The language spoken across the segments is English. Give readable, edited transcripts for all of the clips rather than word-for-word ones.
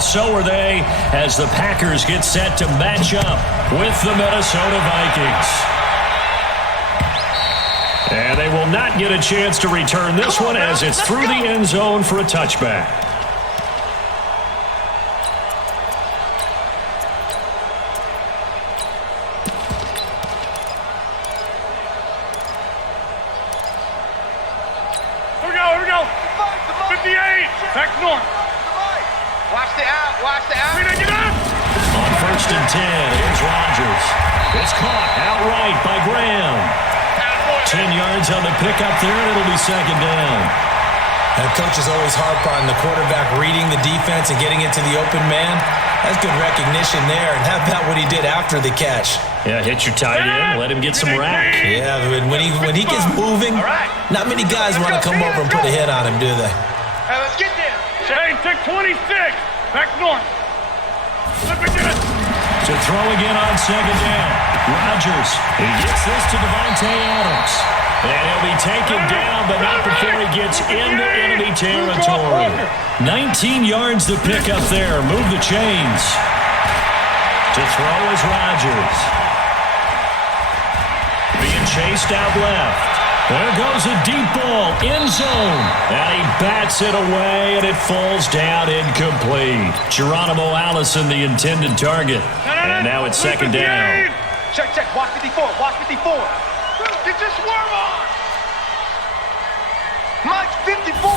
So are they as the Packers get set to match up with the Minnesota Vikings. And they will not get a chance to return this one as it's through the end zone for a touchback. Here we go. 58. Back north. Watch the out. On 1st and 10, here's Rodgers. It's caught outright by Graham. 10 yards on the pickup there, and it'll be 2nd down. That coach is always harp on the quarterback reading the defense and getting it to the open man. That's good recognition there. And how about what he did after the catch? Yeah, hit your tight end, let him get some rack. Yeah, when he gets moving, not many guys want to come over and put a hit on him, do they? Hey, let's get there. Hey, take 26. Back north. Flip again. To throw again on 2nd down. Rodgers, he gets this to Devontae Adams. And he'll be taken down, but not before he gets into enemy territory. 19 yards to pick up there. Move the chains. To throw is Rodgers. Being chased out left. There goes a deep ball, end zone. And he bats it away, and it falls down incomplete. Geronimo Allison, the intended target. And now it's 2nd down. Check. Watch 54. Get your swerve on. Mike, 54.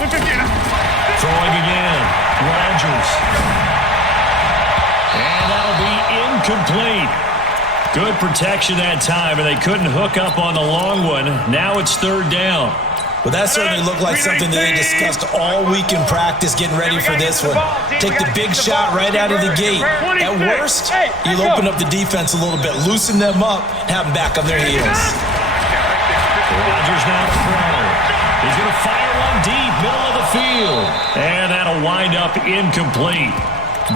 Throwing again. Rodgers. And that'll be incomplete. Good protection that time, and they couldn't hook up on the long one. Now it's 3rd down. Well, that certainly looked like something that they discussed all week in practice, getting ready for this one. Take the big shot right out of the gate. At worst, you'll open up the defense a little bit, loosen them up, have them back on their heels. Rodgers now to throw. He's going to fire one deep, middle of the field. And that'll wind up incomplete.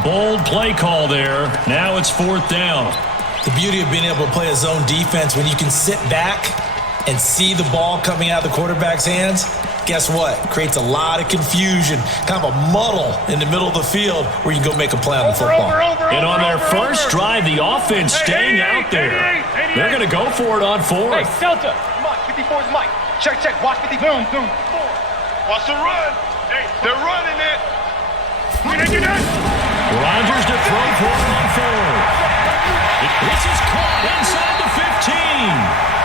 Bold play call there. Now it's 4th down. The beauty of being able to play a zone defense when you can sit back and see the ball coming out of the quarterback's hands, guess what? It creates a lot of confusion, kind of a muddle in the middle of the field where you can go make a play on the football. And on their first drive, the offense staying out there. They're going to go for it on 4th. Hey, Delta. Mike, 54 is Mike. Check. Watch 54. Boom. Watch the run. Hey, they're running it. Rodgers to throw for it on 4th. This is caught inside the 15.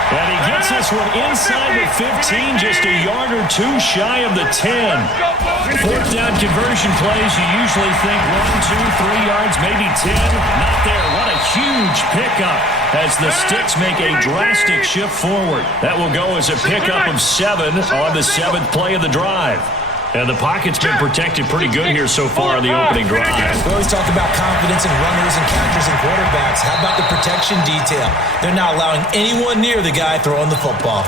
And he gets this one inside the 15, just a yard or two shy of the 10. 4th down conversion plays, you usually think 1, 2, 3 yards, maybe 10. Not there. What a huge pickup as the Sticks make a drastic shift forward. That will go as a pickup of 7 on the 7th play of the drive. And the pocket's been protected pretty good here so far in the opening drive. We always talk about confidence in runners and catchers and quarterbacks. How about the protection detail? They're not allowing anyone near the guy throwing the football.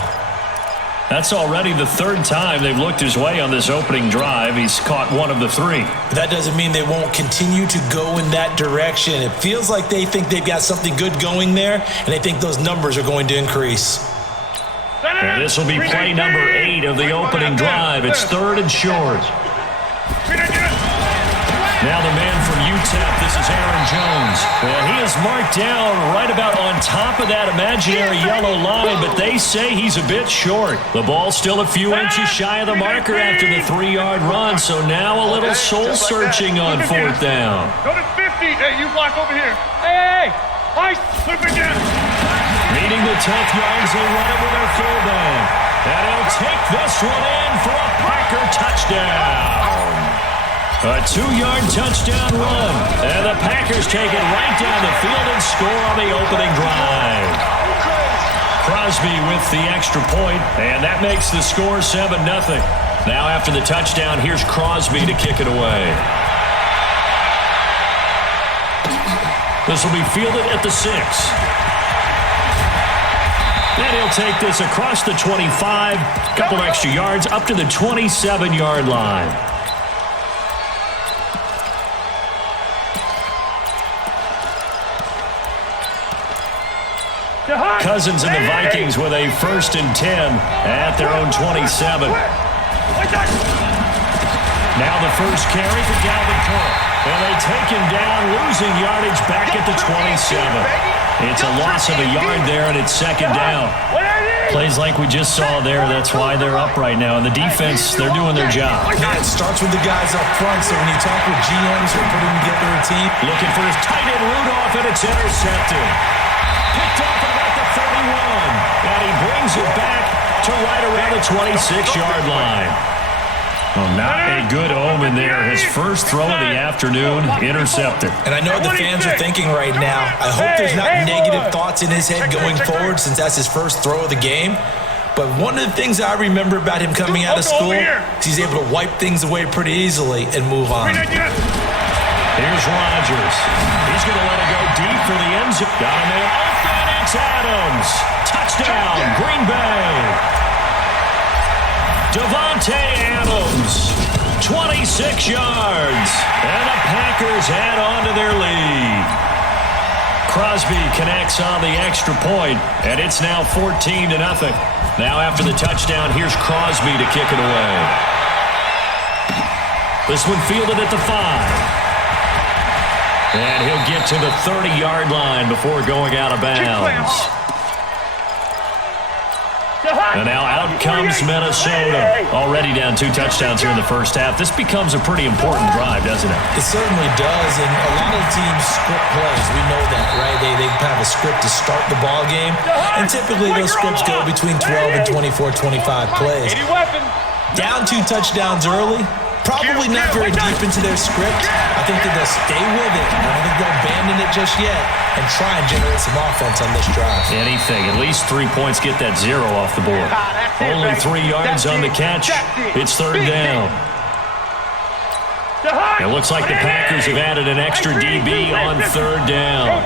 That's already the 3rd time they've looked his way on this opening drive. He's caught 1 of the 3. But that doesn't mean they won't continue to go in that direction. It feels like they think they've got something good going there, and they think those numbers are going to increase. And this will be play number 8 of the opening drive. It's 3rd and short. Now the man from UTEP, this is Aaron Jones. Well, he is marked down right about on top of that imaginary yellow line, but they say he's a bit short. The ball's still a few inches shy of the marker after the 3-yard run, so now a little soul-searching on 4th down. Go to 50. Hey, you block over here. Hey. Nice. Flip again. Needing the tough yards, they run it with their fullback. And he'll take this one in for a Packer touchdown. A 2-yard touchdown run. And the Packers take it right down the field and score on the opening drive. Crosby with the extra point, and that makes the score 7-0. Now after the touchdown, here's Crosby to kick it away. This will be fielded at the 6. And he'll take this across the 25, couple extra yards, up to the 27-yard line. Cousins and the Vikings with a 1st and 10 at their own 27. Now the first carry for Dalvin Cook. And they take him down, losing yardage back at the 27. It's a loss of a yard there, and it's second down. Plays like we just saw there, that's why they're up right now. And the defense, they're doing their job. Yeah, it starts with the guys up front, so when you talk with GMs who are putting together a team. Looking for his tight end Rudolph, and it's intercepted. Picked off at about the 31. And he brings it back to right around the 26-yard line. Well, not a good omen there. His first throw of the afternoon, intercepted. And I know what the fans are thinking right now. I hope there's not negative thoughts in his head going forward since that's his first throw of the game. But one of the things I remember about him coming out of school is he's able to wipe things away pretty easily and move on. Here's Rodgers. He's going to let it go deep for the end zone. Got a man open. It's Adams. Touchdown, Green Bay. Davante Adams, 26 yards, and the Packers add on to their lead. Crosby connects on the extra point, and it's now 14-0. Now after the touchdown, here's Crosby to kick it away. This one fielded at the 5. And he'll get to the 30-yard line before going out of bounds. And now out comes Minnesota. Already down 2 touchdowns here in the first half. This becomes a pretty important drive, doesn't it? It certainly does, and a lot of teams script plays. We know that, right? They have a script to start the ball game, and typically those scripts go between 12 and 24, 25 plays. Down 2 touchdowns early, probably not very deep into their script. I think that they'll stay with it. I don't think they'll abandon it just yet and try and generate some offense on this drive. Anything. At least 3 points, get that 0 off the board. Only 3 yards on the catch. It's third down. It looks like the Packers have added an extra DB on third down.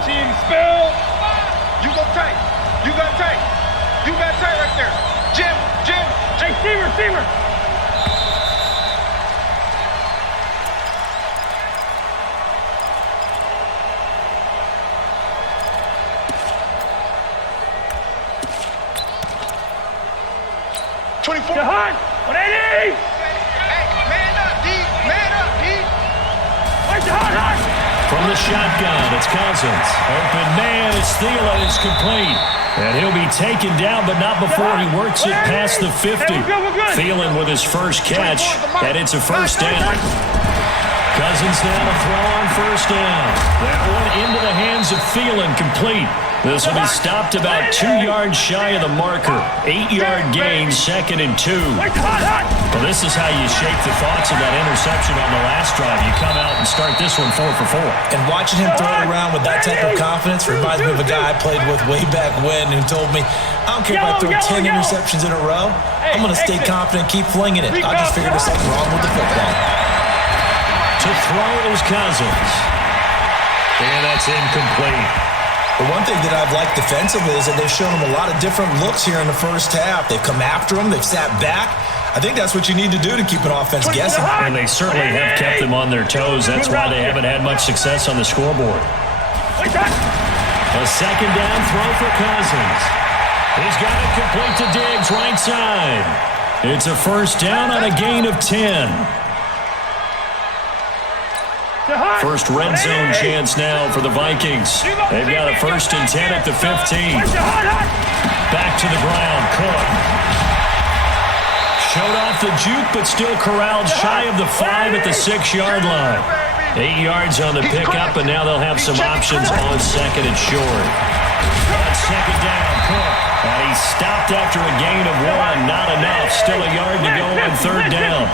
You go tight. You got tight. You got tight right there. Jim. Hey, receiver. 24. 180. Hey, man up, D. From the shotgun, it's Cousins. Open man, it's Thielen. It's complete. And he'll be taken down, but not before he works it past the 50. Thielen with his first catch, and it's a first down. Cousins now to throw on first down. That one into the hands of Thielen, complete. This will be stopped about 2 yards shy of the marker. 8-yard gain, 2nd and 2. Well, this is how you shape the thoughts of that interception on the last drive. You come out and start this one 4 for 4. And watching him throw it around with that type of confidence reminds me of a guy I played with way back when who told me, I don't care if I throw 10 interceptions in a row. I'm going to stay confident, keep flinging it. I just figured there's something wrong with the football. To throw is Cousins. And that's incomplete. The one thing that I've liked defensively is that they've shown him a lot of different looks here in the first half. They've come after him. They've sat back. I think that's what you need to do to keep an offense guessing. And they certainly have kept them on their toes. That's why they haven't had much success on the scoreboard. A second down throw for Cousins. He's got it complete to Diggs, right side. It's a first down on a gain of 10. First red zone chance now for the Vikings. They've got a 1st and 10 at the 15. Back to the ground, Cook. Showed off the juke, but still corralled shy of the 5 at the 6-yard line. 8 yards on the pickup, and now they'll have some options on 2nd and short. On 2nd down, Cook. And he stopped after a gain of 1. Not enough. Still a yard to go on 3rd down.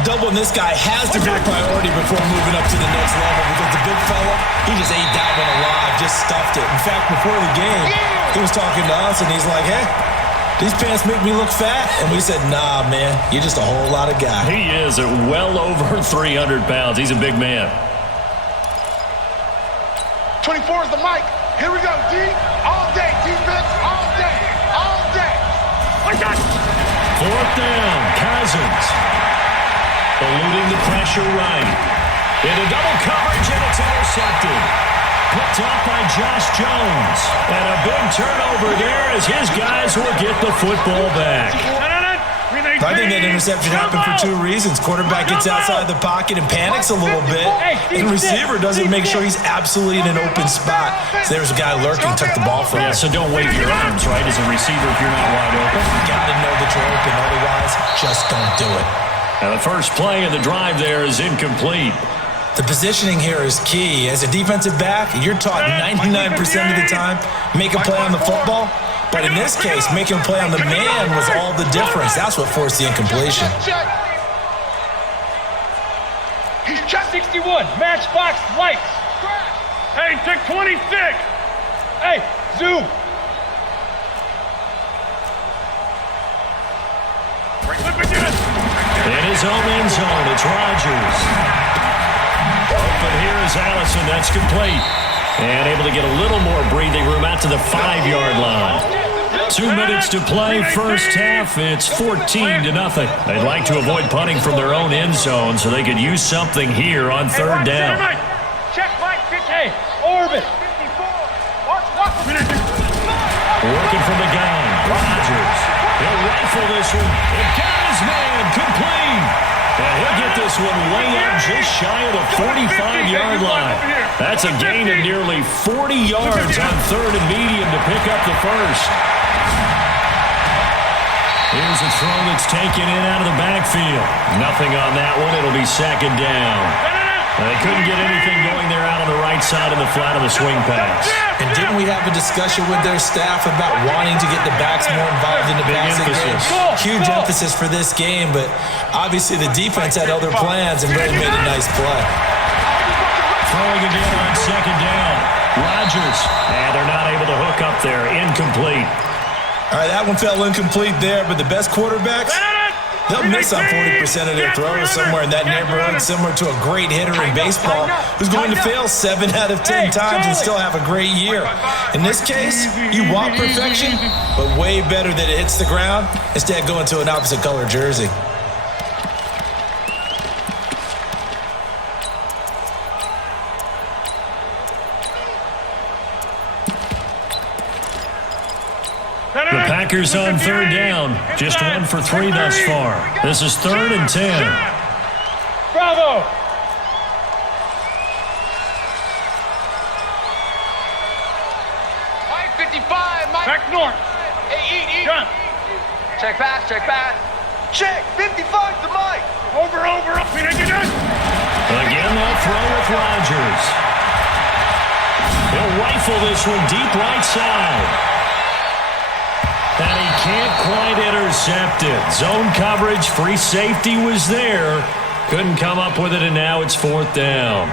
Doubling this guy has to be a priority before moving up to the next level because the big fella, he just ate that one alive, just stuffed it. In fact, before the game, he was talking to us, and he's like, hey, these pants make me look fat. And we said, nah, man, you're just a whole lot of guy. He is at well over 300 pounds. He's a big man. 24 is the mic. Here we go, D. All day, defense, all day. 4th down, Cousins. Eluding the pressure right. Into double coverage, and it's intercepted. Picked off by Josh Jones. And a big turnover there as his guys will get the football back. I think that interception happened for two reasons. Quarterback gets outside the pocket and panics a little bit, and receiver doesn't make sure he's absolutely in an open spot. So there's a guy lurking, took the ball from him. Yeah, so don't wave your arms, right, as a receiver if you're not wide open. You got to know that you're open. Otherwise, just don't do it. Now the first play of the drive there is incomplete. The positioning here is key. As a defensive back, you're taught 99% of the time, make a play on the football. But in this case, making a play on the man was all the difference. That's what forced the incompletion. He's check 61. Matchbox lights. Hey, check 26. Hey, zoom. In his own end zone, it's Rodgers. Open here is Allison. That's complete. And able to get a little more breathing room out to the 5-yard line. 2 minutes to play, first half. It's 14-0. They'd like to avoid punting from their own end zone so they could use something here on third down. Check right, hey, orbit. Working from the gun, Rodgers. He'll rifle this one. It got his man, complete. And he'll get this one way up just shy of the 45-yard line. That's a gain of nearly 40 yards on third and medium to pick up the first. Here's a throw that's taken in out of the backfield. Nothing on that one. It'll be second down. They couldn't get anything going there out on the right side of the flat of the swing pass. And didn't we have a discussion with their staff about wanting to get the backs more involved in the passing game? Huge emphasis for this game, but obviously the defense had other plans and really made a nice play. Throwing again on second down. Rodgers. And they're not able to hook up there. Incomplete. All right, that one fell incomplete there, but the best quarterbacks, they'll miss on 40% of their throws somewhere in that neighborhood, similar to a great hitter in baseball who's going to fail 7 out of 10 times and still have a great year. In this case, you want perfection, but way better that it hits the ground instead of going to an opposite color jersey. The Packers on third down. Just 1 for 3 thus far. This is 3rd and 10. Bravo. Mike 55, Mike. Back north. Hey, eat. Gun. Check pass. Check, 55 to Mike. Over. Again, they'll throw with Rodgers. He'll rifle this one deep right side. And he can't quite intercept it. Zone coverage, free safety was there. Couldn't come up with it, and now it's 4th down.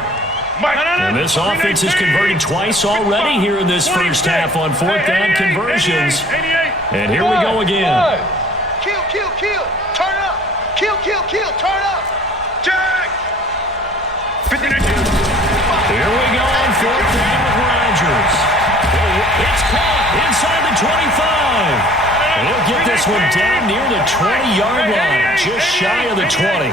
And this offense has converted twice already here in this first half on 4th down conversions. And here we go again. Kill. Turn up. Kill. Turn up. Jack. Here we go on 4th down with Rodgers. It's caught inside the 25. And he'll get this one down near the 20-yard line, just shy of the 20.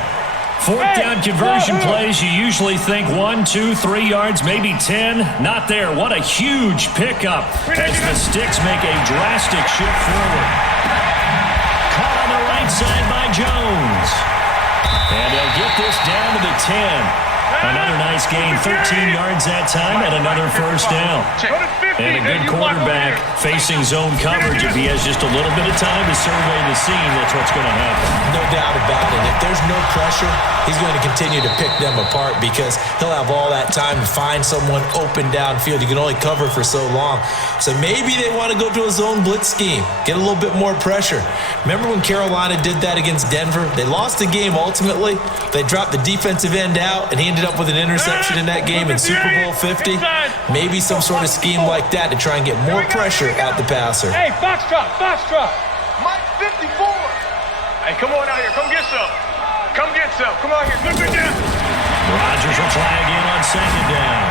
4th down conversion plays, you usually think 1, 2, 3 yards, maybe 10. Not there. What a huge pickup as the Sticks make a drastic shift forward. Caught on the right side by Jones. And they'll get this down to the 10. Another nice gain, 13 yards that time, and another first down. And a good quarterback facing zone coverage. If he has just a little bit of time to survey the scene, that's what's going to happen. No doubt about it. If there's no pressure, he's going to continue to pick them apart because he'll have all that time to find someone open downfield. You can only cover for so long. So maybe they want to go to a zone blitz scheme, get a little bit more pressure. Remember when Carolina did that against Denver? They lost the game ultimately. They dropped the defensive end out, and he ended up with an interception in that game in Super Bowl 50. Maybe some sort of scheme like that to try and get more pressure at the passer. Hey, box drop. Mike 54. Hey, come on out here. Come get some. Come on here. Rodgers will try again on second down.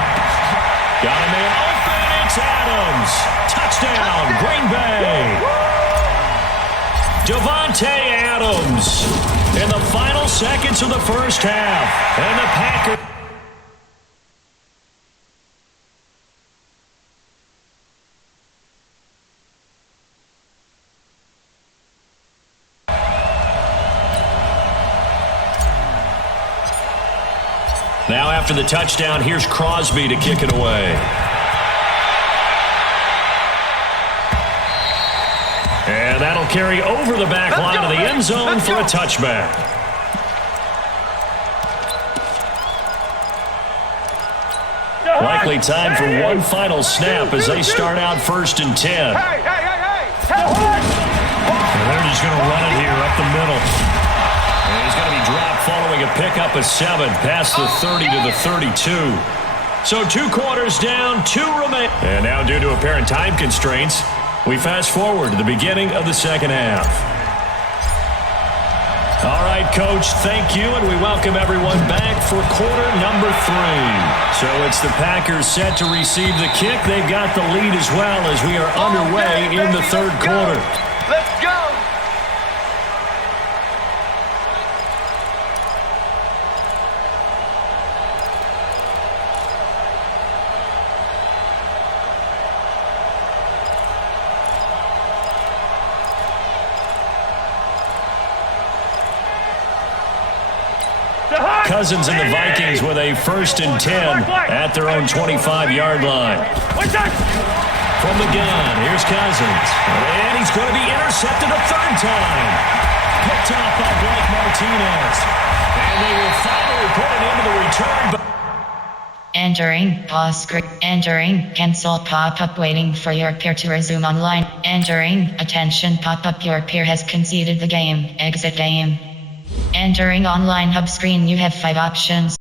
Got a man open. It's Adams. Touchdown, Green Bay. Davante Adams in the final seconds of the first half. And the Packers. Now after the touchdown, here's Crosby to kick it away. And that'll carry over the back line of the end zone for a touchback. Likely time for one final snap as they start out 1st and 10. And they're just going to run it here up the middle. And he's going to be dropped following a pickup of 7 past the 30 to the 32. So 2 quarters down, 2 remain. And now due to apparent time constraints, we fast forward to the beginning of the second half. All right, Coach, thank you, and we welcome everyone back for quarter number 3. So it's the Packers set to receive the kick. They've got the lead as well as we are underway in the third quarter. Let's go! Cousins and the Vikings with a 1st and 10 at their own 25-yard line. From the gun, here's Cousins. And he's going to be intercepted a 3rd time. Picked off by Blake Martinez. And they will finally put it into the return. Entering pause script. Entering cancel pop-up waiting for your peer to resume online. Entering attention pop-up, your peer has conceded the game. Exit game. Entering online hub screen, you have 5 options.